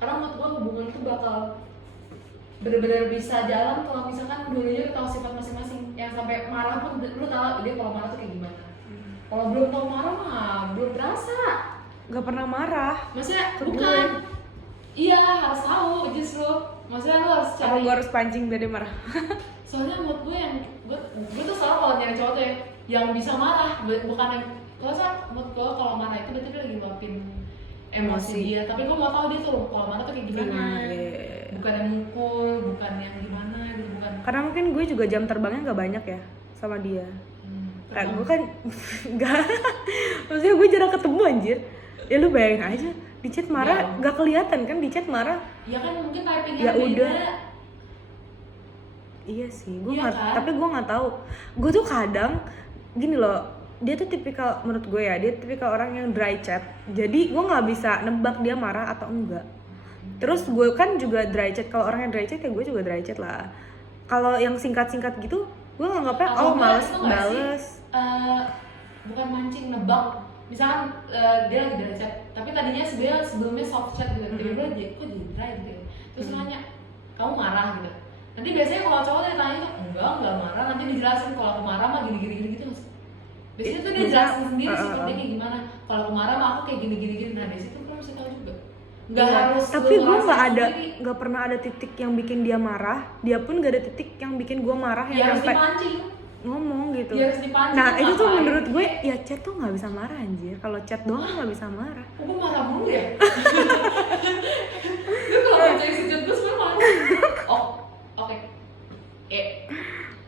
Karena menurut gue hubungan itu bakal benar-benar bisa jalan kalau misalkan dulunya tahu sifat masing-masing. Yang sampai marah pun lu tahu dia kalau marah tuh kayak gimana. Kalau belum tahu marah mah belum terasa. Gak pernah marah. Maksudnya Ke bukan. gue. Iya harus tahu justru. Maksudnya lu harus Apa cari. gue harus pancing biar dia marah? Soalnya menurut gue yang gue tuh selalu kalau nyari cowok tuh yang bisa marah, bukan yang menurut gue kalau marah itu berarti dia lagi luapin emosi dia. Tapi gue nggak tahu dia tuh kalau marah tuh kayak gimana. Bukan yang mukul, bukan yang gimana gitu, bukan. Karena mungkin gue juga jam terbangnya nggak banyak ya sama dia. Kayak gue kan nggak, maksudnya gue jarang ketemu anjir. Ya lu bayangin aja, di chat marah nggak kelihatan kan, di chat marah. Ya kan mungkin typing Ya beda. udah. Iya sih, gue Iya nggak, kan? tapi gue nggak tahu. Gue tuh kadang gini loh, dia tuh tipikal, menurut gue ya, dia tipikal orang yang dry chat. Jadi gue nggak bisa nebak dia marah atau enggak. Terus gue kan juga dry chat. Kalau orangnya dry chat ya gue juga dry chat lah. Kalau yang singkat-singkat gitu, gue nganggapnya Atau enggak, males itu nggak sih? bales. Bukan mancing, nebak. Misalkan dia lagi dry chat, tapi tadinya sebelumnya soft chat gitu. Tiba-tiba dia kok jadi dry gitu. Terus nanya, kamu marah gitu. Nanti biasanya kalau cowok ditanya tuh enggak marah. Nanti dijelasin kalau aku marah mah gini gitu mas. Biasanya tuh dia jelasin sendiri sifatnya kayak gimana. Kalau aku marah mah aku kayak gini. Nah dari situ kan mesti tahu juga. Nggak harus. Tapi gue nggak pernah ada titik yang bikin dia marah. Dia pun nggak ada titik yang bikin gue marah Ya yang harus sampai dipancing. ngomong gitu. Ya harus dipancing. Nah itu tuh ngapain? menurut gue ya chat tuh nggak bisa marah anjir. Kalau chat doang nggak bisa marah. Aku marah mulu ya. Lu kalau baca isi chat gue sebenernya marah. Oh, oke.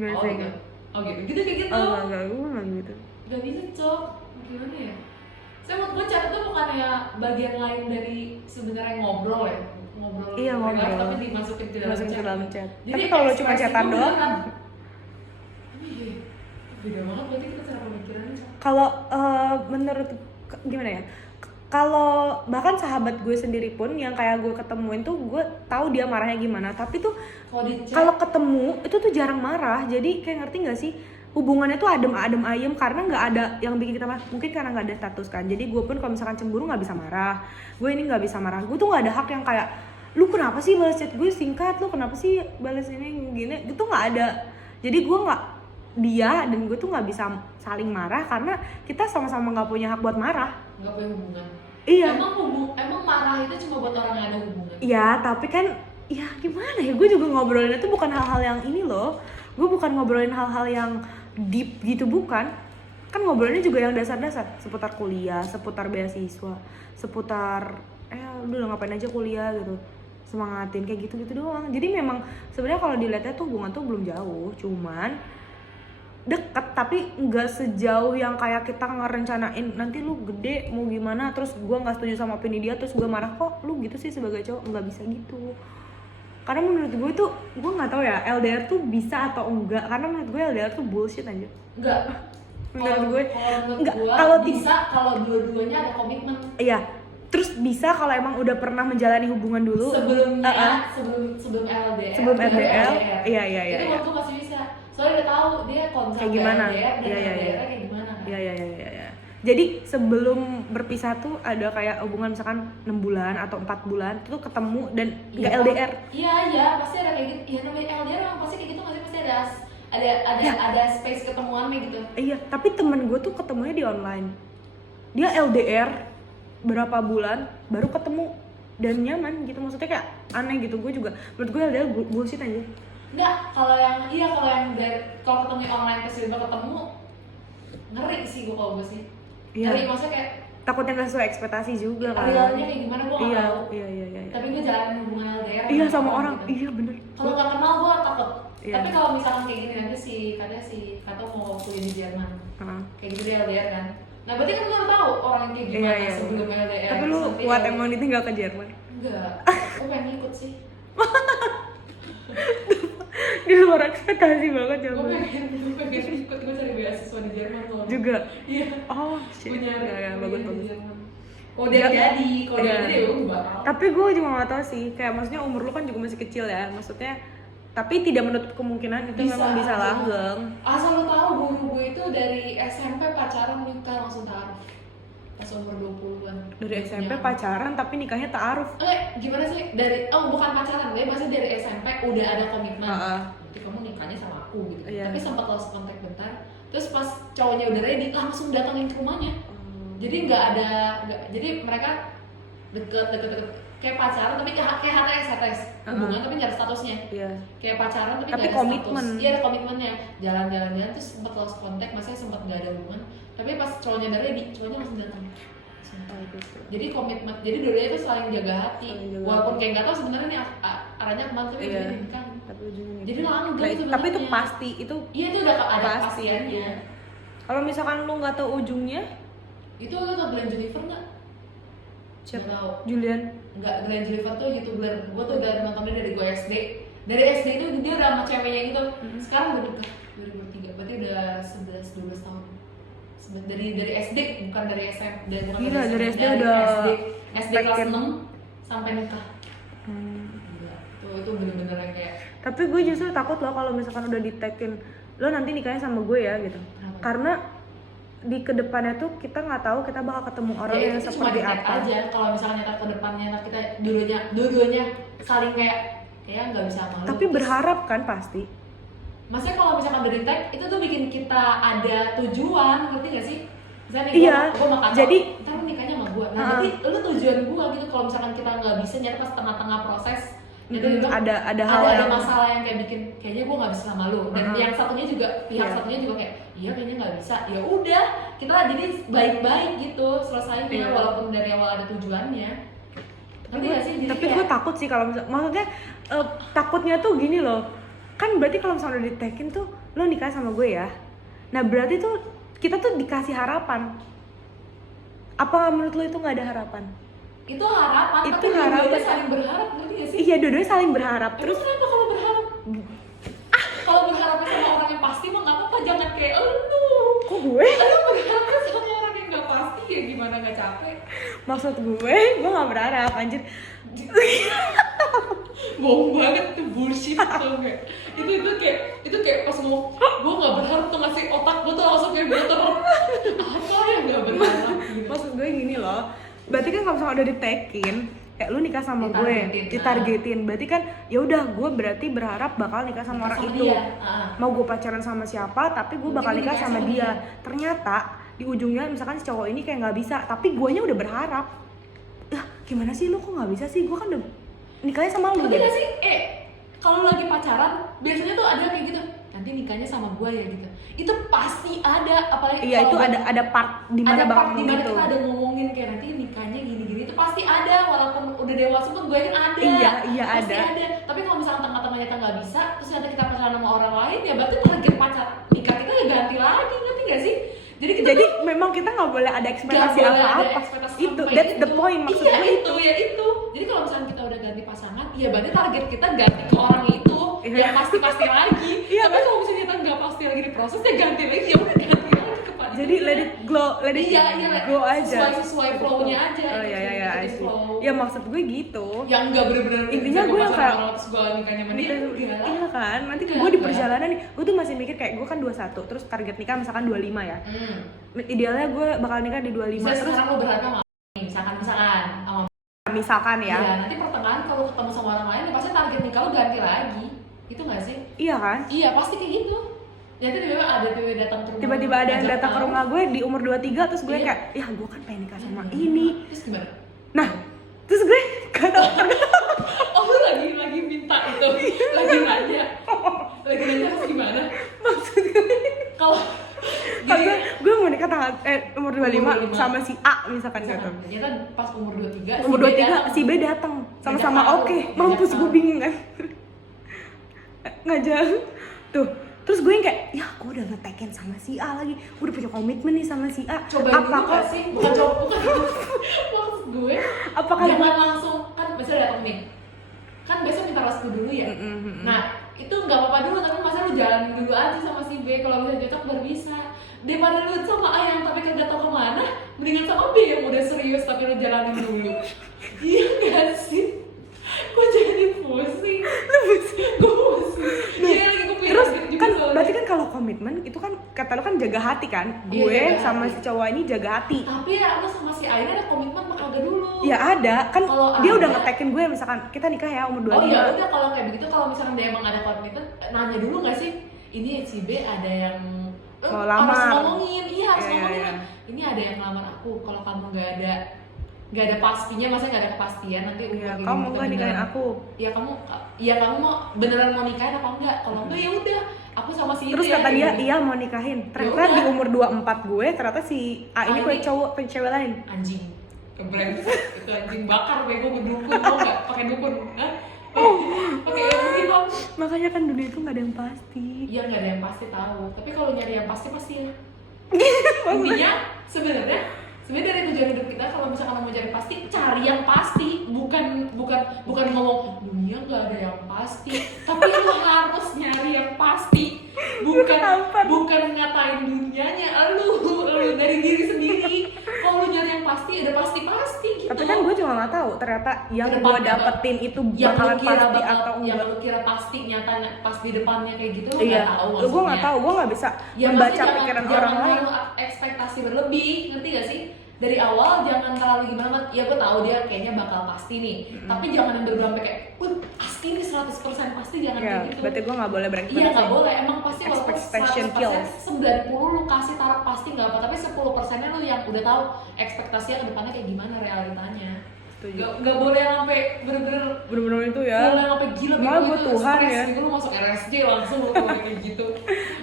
Biasa Oh gitu. Oh gitu. Gitu kayak gitu. Enggak, gue nggak gitu. Gak bisa cok. Gimana ya? Saya menurut gue chat itu bukannya bagian lain dari sebenarnya ngobrol ya. Ngobrol. Iya, ngobrol. Tapi dimasukin ke dalam Masukin chat. ke dalam chat. Jadi Tapi kalau cuma ekspresi chatan gue doang. beneran. Iya. Beda banget berarti kita cara pemikirannya. Cok. Kalau menurut gimana ya? Kalau bahkan sahabat gue sendiri pun yang kayak gue ketemuin tuh gue tahu dia marahnya gimana, tapi tuh kalau ketemu itu tuh jarang marah. Jadi kayak ngerti nggak sih, hubungannya tuh adem ayem karena nggak ada yang bikin kita marah. Mungkin karena nggak ada status kan. Jadi gue pun kalau misalkan cemburu nggak bisa marah, gue ini nggak bisa marah. Gue tuh nggak ada hak yang kayak lu kenapa sih balas chat gue singkat, lu kenapa sih balas ini gini, itu nggak ada. Jadi gue nggak, dia dan gue tuh nggak bisa saling marah karena kita sama-sama nggak punya hak buat marah. Nggak punya hubungan. Iya. Emang marah itu cuma buat orang yang ada hubungan. Iya, tapi kan ya gimana ya, gue juga ngobrolinnya tuh bukan hal-hal yang ini loh. Gue bukan ngobrolin hal-hal yang deep gitu, bukan. Kan ngobrolinnya juga yang dasar-dasar, seputar kuliah, seputar beasiswa, seputar udah ngapain aja kuliah gitu, semangatin kayak gitu-gitu doang. Jadi memang sebenarnya kalau dilihatnya tuh hubungan tuh belum jauh, cuman deket tapi nggak sejauh yang kayak kita ngerencanain nanti lu gede mau gimana, terus gue nggak setuju sama opini dia terus gue marah kok lu gitu sih sebagai cowok. Nggak bisa gitu, karena menurut gue tuh, gue nggak tahu ya LDR tuh bisa atau enggak, karena menurut gue LDR tuh bullshit aja. Enggak. Menurut gue enggak. Kalau bisa kalau dua-duanya ada komitmen. Iya, terus bisa kalau emang udah pernah menjalani hubungan dulu sebelumnya. Sebelum LDR. Sebelum LDR. Iya. Itu menurut gue masih bisa. Soalnya udah tahu dia konsep kayak gimana. LDR dan Iya. LDR kayak gimana kan. Iya. Jadi sebelum berpisah tuh ada kayak hubungan misalkan 6 bulan atau 4 bulan itu ketemu dan nggak LDR. Iya, pasti ada kayak gitu. Ya namanya LDR emang pasti kayak gitu, pasti ada space ketemuannya gitu. Iya, tapi temen gue tuh ketemunya di online. Dia LDR berapa bulan baru ketemu dan nyaman gitu, maksudnya kayak aneh gitu. Gue juga menurut gue LDR bullshit aja. Enggak, kalau ketemu online terus tiba ketemu ngeri sih kalau gue sih. Iya. Ngeri maksudnya kayak takutnya nggak sesuai ekspektasi juga kan. realnya kayak gimana gue nggak tahu. Iya. Tapi gue jalanin hubungan LDR. Iya sama orang. Gitu. Iya bener. Kalau nggak kenal gue takut. Iya. Tapi kalau misalkan kayak gini nanti katanya Kato mau kuliah di Jerman. Kayak gitu dia LDR kan. Nah berarti kan gue udah tahu orang yang kayak gimana sebelum LDR. Tapi lu kuat emang ditinggal ke Jerman? Enggak. Gue pengen ikut sih. Di luar ekspektasi banget ya. Gue pengen ikut, gue cari beasiswa di Jerman loh. Juga? Iya. Oh shit. Ya, bagus. Kalau dia jadi ya gue. Tapi gue juga gak tahu sih, kayak maksudnya umur lu kan juga masih kecil ya, maksudnya. Tapi tidak menutup kemungkinan itu memang bisa langgeng. Asal lo tahu guru gue itu dari SMP pacaran nikah langsung taruh. pas umur 20-an. Dari SMP pacaran tapi nikahnya ta'aruf. Gimana sih? Bukan pacaran deh, maksudnya dari SMP udah ada komitmen. Nanti kamu nikahnya sama aku gitu. Tapi sempat lost kontak bentar. Terus pas cowoknya udah ready, langsung datangin ke rumahnya. Jadi jadi mereka deket kayak pacaran tapi kayak HTS hubungan tapi nggak ada statusnya. Kayak pacaran tapi nggak ada komitmen. Status. Iya ada komitmennya. Jalan-jalan terus sempat lost kontak, maksudnya sempat nggak ada hubungan. Tapi pas cowoknya udah ready, cowoknya langsung datang. Jadi komitmen, jadi dua-duanya itu saling jaga hati. Walaupun kayak nggak tahu sebenarnya nih arahnya kemana tapi ujungnya nikah. Jadi langgeng sebenarnya. Tapi itu pasti itu. Iya itu udah ada kepastiannya. Kalau misalkan lu nggak tahu ujungnya, itu lu tau Glenn Jennifer nggak? Siapa? Nggak tahu. Julian. Nggak, Glenn Jennifer tuh YouTuber. Gue tuh udah nonton dia dari gue SD. Dari SD itu dia udah sama ceweknya gitu. Sekarang udah nikah 2003. Berarti udah 11-12 tahun. Dari SD bukan dari SMP. Gila, dari SD udah SD kelas 6 sampai nikah. Gila. Itu bener-bener yang kayak. Tapi gue justru takut loh kalau misalkan udah ditekin lo nanti nikahnya sama gue ya gitu. Karena di kedepannya tuh kita nggak tahu kita bakal ketemu orang yang seperti apa. Aja kalau misalnya ntar kedepannya kita dua-duanya saling kayak nggak bisa malu. Tapi berharap kan pasti. Maksudnya kalau misalkan udah di-tag itu tuh bikin kita ada tujuan, ngerti gak sih? Misalnya nih gue mau kacau, jadi ntar lu nikahnya sama gue. Nah berarti lu tujuan gue gitu. Kalau misalkan kita nggak bisa nyata pas tengah-tengah proses ada hal ada yang masalah yang kayak bikin kayaknya gue nggak bisa sama lu. Dan yang satunya juga satunya juga kayak iya kayaknya nggak bisa. Ya udah kita jadi baik-baik gitu selesainya walaupun dari awal ada tujuannya. Tapi gue takut sih kalau maksudnya takutnya tuh gini loh. Kan berarti kalau misalnya udah ditekin tuh lo nikah sama gue ya. Nah berarti tuh kita tuh dikasih harapan. Apa menurut lo itu nggak ada harapan? Itu harapan, itu tapi harapan saling berharap, ngerti gak sih? Iya, dua-duanya saling berharap. Terus kenapa kalau berharap? Kalau berharapnya sama orang yang pasti mah nggak apa-apa, jangan kayak lu. Kok gue? Lu berharapnya sama orang yang nggak pasti ya gimana nggak capek? Maksud gue nggak berharap, anjir. Bohong banget itu bullshit tau gak? Itu kayak pas ngomong gue nggak berharap tuh ngasih otak gue tuh langsung kayak muter apa yang nggak berharap gitu. Maksud gue gini loh, berarti kan kalau misalnya udah ditekin kayak lu nikah sama gue, ditargetin, berarti kan ya udah gue berarti berharap bakal nikah sama orang itu. Mau gue pacaran sama siapa, tapi gue bakal nikah sama dia. Ternyata di ujungnya misalkan si cowok ini kayak nggak bisa, tapi guanya udah berharap. Gimana sih lu kok nggak bisa sih? Gue kan udah nikahnya sama lu. Ngerti gak sih? Kalau lagi pacaran biasanya tuh ada kayak gitu. Nanti nikahnya sama gue ya gitu. Itu pasti ada, apalagi iya itu ada part di mana bakal ngomong gitu. Kita ada ngomongin kayak nanti nikahnya gini-gini itu pasti ada, walaupun udah dewasa pun gue kan ada. Iya pasti ada. Tapi kalau misalnya tengah-tengahnya kita nggak bisa, terus nanti kita pacaran sama orang lain ya berarti target nikah kita ya ganti lagi, ngerti gak sih? Jadi memang kita nggak boleh ada ekspektasi apa-apa. Itu that's the point maksudnya. Iya itu. Jadi kalau misalnya kita udah ganti pasangan, ya berarti target kita ganti ke orang itu yang pasti lagi. Tapi kalau misalnya kita nggak pasti lagi di proses, ya ganti lagi, ya udah ganti lagi ke Pak. Jadi let it go aja. Sesuai flow-nya aja. Oh iya. Ya maksud gue gitu. Yang nggak bener-bener intinya gue yang kayak terus gue nikahnya sama dia. Iya kan, nanti gue di perjalanan nih, gue tuh masih mikir kayak gue kan 21, terus target nikah misalkan 25 ya. Idealnya gue bakal nikah di 25. Terus sekarang lo berharap sama misalkan ya. Iya, nanti pertengahan kalau ketemu sama orang lain, ya pasti target nikah lo ganti lagi. Itu nggak sih? Iya kan? Iya, pasti kayak gitu. Nanti tiba-tiba ada yang datang ke rumah gue di umur 23, terus gue kayak, ya gue kan pengen nikah sama ini. Terus gimana? Nah, terus gue gak tau. Oh lu lagi minta itu, lagi nanya terus gimana? Maksud gue kalau gue mau nikah umur 25 sama si A misalkan gitu. Ternyata pas umur 23 si B datang sama-sama oke. Mampus gue bingung kan. Ngajak tuh. Terus gue yang kayak, ya gue udah nge-tag-in sama si A lagi, udah punya komitmen nih sama si A. Cobain dulu gak sih? Bukan maksud gue apakah jangan langsung, kan biasanya datang nih kan biasa minta restu dulu ya. Nah itu nggak apa-apa dulu, tapi masa lu jalanin dulu aja sama si B, kalau bisa cocok baru bisa. Daripada lu sama A yang tapi kagak tau kemana, mendingan sama B yang udah serius tapi lu jalanin dulu. Iya gak sih? Gue jadi pusing. Gue pusing. Iya lagi kepikiran terus gitu kan soalnya. berarti kan kalau komitmen itu kan kata lu kan jaga hati kan. Iya, Gue jaga sama hati. si cowok ini jaga hati. Tapi ya lu sama si Aina ada komitmen apa kagak dulu? Ya ada kan, Kalau dia udah ada- ngetekin gue misalkan kita nikah ya umur 25. Oh iya udah, kalau kayak begitu, kalau misalkan dia emang ada komitmen, nanya dulu nggak sih, ini si B ada yang Mau harus lamar. ngomongin, iya harus Iya, ngomongin. iya. Ini ada yang ngelamar aku, kalau kamu nggak ada pastinya, masa nggak ada kepastian nanti Iya, kayak kamu mau gitu gak nikahin beneran. aku? Ya kamu mau beneran mau nikahin apa enggak? Kalau enggak ya udah, aku sama si Terus itu ya, kata kayak dia, gitu. iya mau nikahin. Ternyata udah. di umur 24 gue, ternyata si A ini Ah, punya ini- cowok, punya cewek lain. Anjing kebrengsek itu, anjing bakar bego berdukun, tau nggak pakai dukun, Hah? Pakai ilmu hitam. Makanya kan dunia itu gak ada yang pasti. Iya nggak ada yang pasti tahu, tapi kalau nyari yang pasti ya. Intinya sebenarnya dari tujuan hidup kita, kalau misalkan mau cari pasti, cari yang pasti, bukan ngomong dunia nggak ada yang pasti, tapi lu harus nyari yang pasti, Kenapa? bukan ngatain dunianya, lu dari diri sendiri. Kalau lu nyari yang pasti, ada pasti gitu. Tapi kan gue juga gak tahu ternyata yang Kedepan gue bakal- dapetin itu yang bakalan lu kira pasti bakal, atau yang enggak. lu kira pasti nyata pas di depannya kayak gitu, lu Iya, nggak tahu gue maksudnya. gak tahu, gue gak bisa Ya, membaca maksudnya pikiran jangan orang lain. terlalu ekspektasi berlebih, ngerti gak sih? Dari awal jangan terlalu gimana, ya gue tahu dia kayaknya bakal pasti nih, tapi jangan yang berbeda sampai kayak, pasti nih 100% pasti, jangan Ya, kayak gitu. berarti gue gak boleh berekspektasi. Iya nggak boleh, emang pasti walaupun Expectation 100% kills. 90 lu kasih taruh pasti nggak apa, tapi 10%-nya lu yang udah tahu ekspektasinya ke depannya kayak gimana realitanya. Setuju. Nggak boleh sampai bener-bener Bener-bener itu ya. boleh sampai gila Malah gitu, buat Tuhan stres ya. gitu, lu masuk RSJ langsung lu kayak gitu.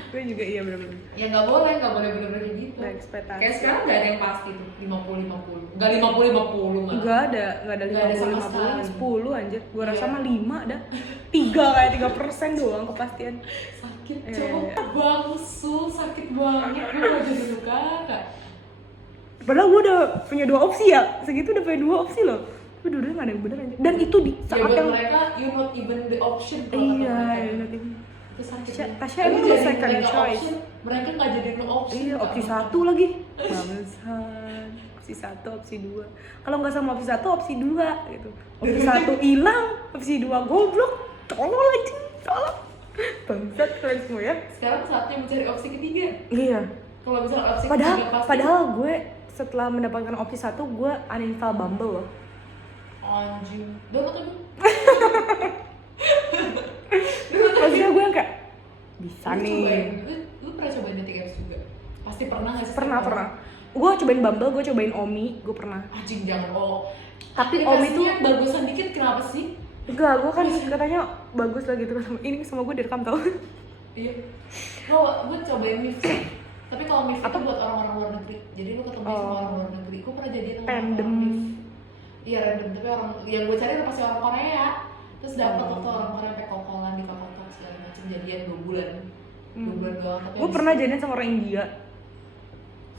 Gue juga iya bener-bener. Ya nggak boleh bener-bener kayak gitu. Gak ekspektasi. Kayak sekarang nggak ada yang pasti tuh 50-50, nggak 50-50 nggak. Gak ada Nggak ada 50, sama 50, sekali. 10 anjir. Gue rasa Iya. mah 5 dah. 3 kayak 3% doang kepastian. Sakit Iya, cowok, iya. bangsul, sakit banget, gue gak jadi luka kak. Padahal gue udah punya 2 opsi ya. Segitu udah punya 2 opsi loh. Tapi dua-duanya gak ada yang bener anjir. Dan itu di Ya saat buat yang mereka, you not even the option kalau kata iya, mereka. iya, nanti. Itu sakit Tasya- banget. Tasya Tapi emang jadi second mereka choice. option, mereka gak jadi no option. Iya, Kak. opsi 1 lagi. Bangsat. Opsi 1, opsi 2. Kalau nggak sama opsi 1, opsi 2 gitu. Opsi 1 hilang, opsi 2 goblok. Tolol aja, tolol. Bangsat kalian semua ya. Sekarang saatnya mencari opsi ketiga. Iya. Kalau misalnya opsi Padahal ketiga pasti. padahal gue setelah mendapatkan opsi 1, gue uninstall Bumble loh. Anjing. Download aja. Maksudnya gue yang kayak bisa Lu nih. cobain. Lu pernah cobain dating apps juga? Pasti pernah gak sih? Pernah. Gue cobain Bumble, gue cobain Omi, gue pernah. Anjing jangan Tapi aplikasinya Omi tuh yang bagusan dikit kenapa sih? enggak, gue kan katanya bagus lah gitu. Ini semua gue direkam tau. Iya. Gue cobain Mif sih. Tapi kalau Mif itu Apa? buat orang-orang luar negeri. Jadi lu ketemu sama orang luar negeri. Gue pernah jadi sama Random. orang Mif. Iya random, tapi orang yang gue cari pasti orang Korea. Terus dapet Oh. waktu orang Korea sampai kokolan di kokotan segala macam, jadian 2 bulan. 2 bulan doang. Tapi Gue habis pernah itu, jadian sama orang India.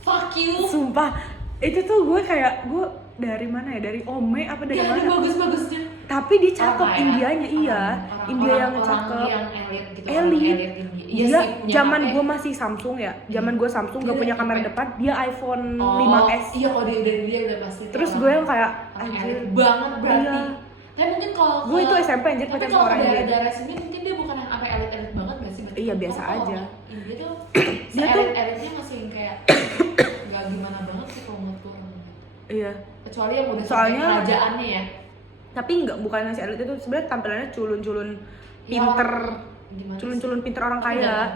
fuck you. Sumpah, itu tuh gue kayak gue dari mana ya? Dari Ome apa dari Gak ada mana? bagus-bagusnya. Tapi dia cakep Orang kaya. Indianya, iya. India yang orang cakep. yang elit gitu. Elit. Orang elit India. Iya Dia sih, punya zaman HP. gue masih Samsung ya. Zaman gue Samsung gak Dia punya udah kamera IP. depan, dia iPhone Oh, 5S. Iya kalau dia udah pasti. Terus orang- gue yang kayak orang anjir. elit banget berarti. Iya. Tapi mungkin kalau Gue itu SMP anjir tapi pacaran kalau sama orang India. daerah sini mungkin dia bukan yang sampai elit-elit banget gak sih? Berarti Iya, kan biasa kalau aja. orang India tuh Dia tuh- elitnya masih yang kayak nggak gimana banget sih kalau menurut gue orang India. Iya. Kecuali yang udah sampai Soalnya- kerajaannya ya. Tapi enggak, bukan si elit itu sebenarnya tampilannya culun-culun Ya, pinter. gimana sih? Culun-culun pinter orang kaya. Enggak.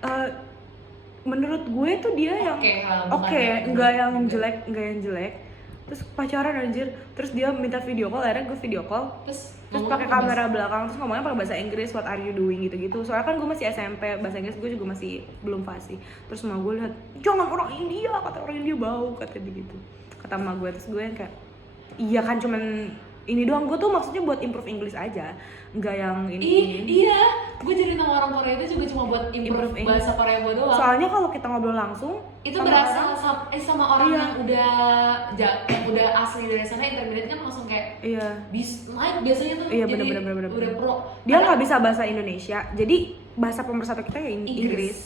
Eh, menurut gue tuh dia yang Oke, lah, bukan oke, yang- enggak yang jelek, enggak yang jelek. Terus pacaran anjir, terus dia minta video call, akhirnya gue video call. Terus Terus ngomong pakai apa, kamera belakang, terus ngomongnya pakai bahasa Inggris, what are you doing gitu-gitu. Soalnya kan gue masih SMP, bahasa Inggris gue juga masih belum fasih. Terus sama gue lihat, jangan orang India, kata orang India bau, kata dia gitu. Kata sama gue, terus gue yang kayak, iya kan cuman ini doang, gue tuh maksudnya buat improve English aja, nggak yang ini. Iya, gue jadi nama orang Korea itu juga cuma buat improve Improve bahasa Korea gue doang. Soalnya kalau kita ngobrol langsung, Itu sama berasa orang, sama orang Iya. yang udah asli dari sana, intermediate kan langsung kayak iya. naik biasanya tuh. Iya, jadi bener. udah pro. Dia Kadang- nggak bisa bahasa Indonesia, jadi bahasa pemersatu kita ya Inggris. Inggris.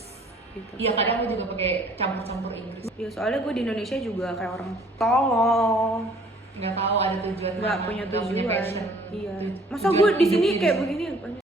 Gitu. Iya kadang gue juga pakai campur-campur Inggris. Ya soalnya gue di Indonesia juga kayak orang tolol, Nggak tahu ada tujuan nggak mana, punya nggak punya tujuan. passion. Iya. Tu- Masa tujuan gue di hidup sini di kayak sana. begini